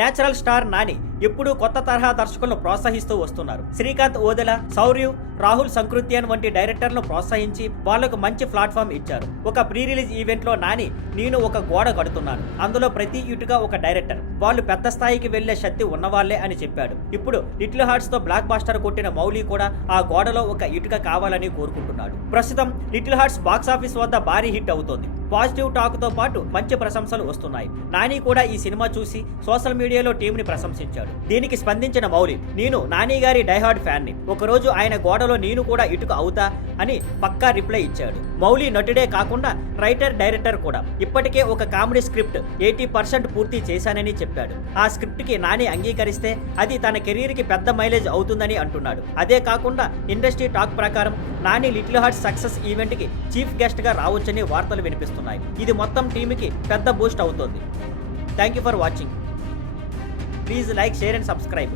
Natural star Nani ఎప్పుడూ కొత్త తరహా దర్శకులను ప్రోత్సహిస్తూ వస్తున్నారు. శ్రీకాంత్ ఓదెల, సౌర్యు, రాహుల్ సంకృత్యన్ వంటి డైరెక్టర్లను ప్రోత్సహించి వాళ్లకు మంచి ప్లాట్ఫామ్ ఇచ్చారు. ఒక ప్రీ రిలీజ్ ఈవెంట్ లో నాని, నేను ఒక గోడ కడుతున్నాను, అందులో ప్రతి ఇటుక ఒక డైరెక్టర్, వాళ్ళు పెద్ద స్థాయికి వెళ్లే శక్తి ఉన్నవాళ్లే అని చెప్పాడు. ఇప్పుడు లిటిల్ హార్ట్స్ తో బ్లాక్ బాస్టర్ కొట్టిన మౌలి కూడా ఆ గోడలో ఒక ఇటుక కావాలని కోరుకుంటున్నాడు. ప్రస్తుతం లిటిల్ హార్ట్స్ బాక్సాఫీస్ వద్ద భారీ హిట్ అవుతోంది. పాజిటివ్ టాక్ తో పాటు మంచి ప్రశంసలు వస్తున్నాయి. నాని కూడా ఈ సినిమా చూసి సోషల్ మీడియాలో టీం ని ప్రశంసించాడు. దీనికి స్పందించిన మౌలి, నేను నాని గారి డైహార్డ్ ఫ్యాన్ ని, ఒకరోజు ఆయన గోడలో నేను కూడా ఇటుక అవుతా అని పక్కా రిప్లై ఇచ్చాడు. మౌలి నటుడే కాకుండా రైటర్, డైరెక్టర్ కూడా. ఇప్పటికే ఒక కామెడీ స్క్రిప్ట్ 80% పూర్తి చేశానని చెప్పాడు. ఆ స్క్రిప్ట్ కి నాని అంగీకరిస్తే అది తన కెరీర్ కి పెద్ద మైలేజ్ అవుతుందని అంటున్నాడు. అదే కాకుండా ఇండస్ట్రీ టాక్ ప్రకారం Nani little hearts success event కి చీఫ్ గెస్ట్ గా రావచ్చని వార్తలు వినిపిస్తున్నాయి. ఇది మొత్తం టీంకి పెద్ద బూస్ట్ అవుతోంది. Thank you for watching. Please like, share and subscribe.